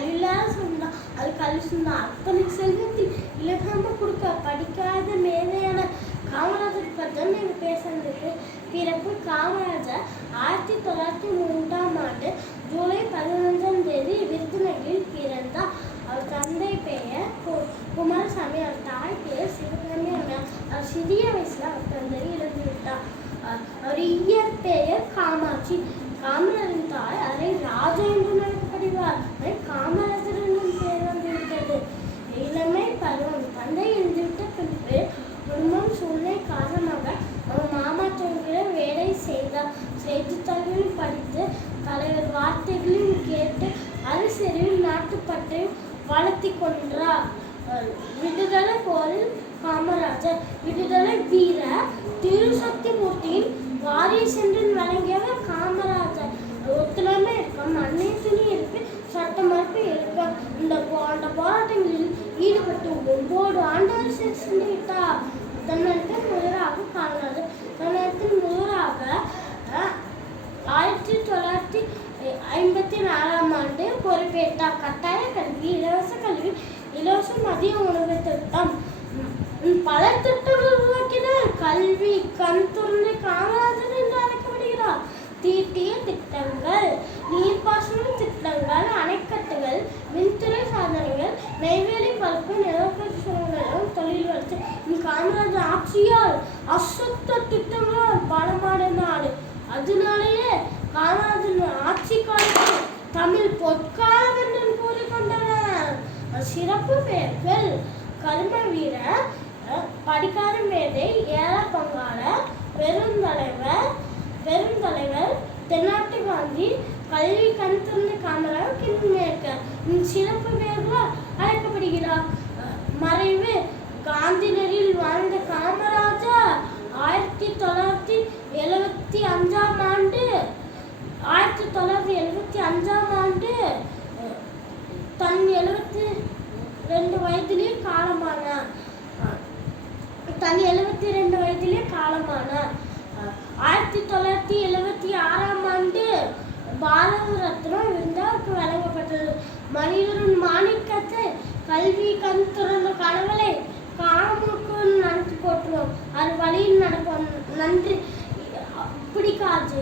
கல்வியில்லாத சொந்தம் அது கல்வி சொந்தம் அத்தனை செல்வத்தில் இலகாம கொடுக்க படிக்காத மேதையான காமராஜர் பற்றி நீங்கள் பேசுறதுக்கு பிறப்பு காமராஜர் 1903 ஜூலை 15 விருதுநகரில் பிறந்தார். அவர் தந்தை பெயர் குமாரசாமி, அவர் தாய் பெயர் சிவகாமி அம்மையார். அவர் சிறிய வயசுல அவர் தந்தை இறந்து விட்டார். அவர் இயற்பெயர் காமாட்சி. காமராஜரின் தாய் அதை ராஜா என்று அழைக்கப்படுவார். காமராஜர் என்னும் பெயர் வந்துவிட்டது. இளமை பருவம் தந்தை இறந்துவிட்ட பின்பு குடும்பம் சூழ்நிலை காரணமாக அவர் மாமா தோன்றிய வேலை செய்தார். செய்தித்தாள்களில் படித்து தலைவர் வார்த்தைகளையும் கேட்டு அரசியலில் நாட்டுப்பற்றையும் வளர்த்தி கொண்டார். விடுதலை போரில் காமராஜர் விடுதலை வீர திருசக்திமூர்த்தியின் வாரிசு என்று வழங்கியவர் காமராஜர். ஒத்துழைமை இருக்கும், அன்னை துணி இருக்கு, சட்ட மறுப்பு இருக்கு. இந்த போராட்டங்களில் ஈடுபட்டு 9 ஆண்டுகள் சென்று விட்டார். தமிழகத்தின் முதலாக காமராஜர் தமிழகத்தின் முதலாக 1954 பொறுப்பேற்றார். கட்டாய கல்வி, இலவச கல்வி, இலவச மதிய உணவு திட்டம், பல திட்டங்கள் உருவாக்கினார். கல்வி கண் துறந்த காமராஜர் என்று அழைக்கப்படுகிறார். தீட்டிய திட்டங்கள், நீர்ப்பாசன திட்டங்கள், அணைக்கட்டுகள், மின்துறை சாதனைகள், நெய்வேலி பருப்பு நிலப்பரிசோதனைகளும் தொழில் வளர்ச்சி. காமராஜர் ஆட்சியால் அசுத்த திட்டங்களால் பலமான நாடு. அதனாலேயே காமராஜர் ஆட்சி காலத்தில் தமிழ் பொற்காலம் என்று கூறிக்கொண்டனர். சிறப்பு பெயர்கள் கர்ம வீரர், படிக்காத மேதை, ஏழ பங்காளர், பெருந்தலைவர், தென்னாட்டு காந்தி, கல்வி கண் திறந்த காமராஜர், கிங்மேக்கர் சிறப்பு பெயர்களால் அழைக்கப்படுகிறார். மறைவு காந்திநகரில் வாழ்ந்த காமராஜர் 1975 ஆண்டு தன் 72 வயதிலே காலமானார். 1976 ஆண்டு பாரத ரத்னா விருதுக்கு வழங்கப்பட்டது. மனிதரின் மாணிக்கத்தை கல்வி கண் திறந்த கனவுகளை காமுக்கு நன்றி போற்றுவோம். அது வழியில் நடப்போம். நன்றி. பிடிக்காது.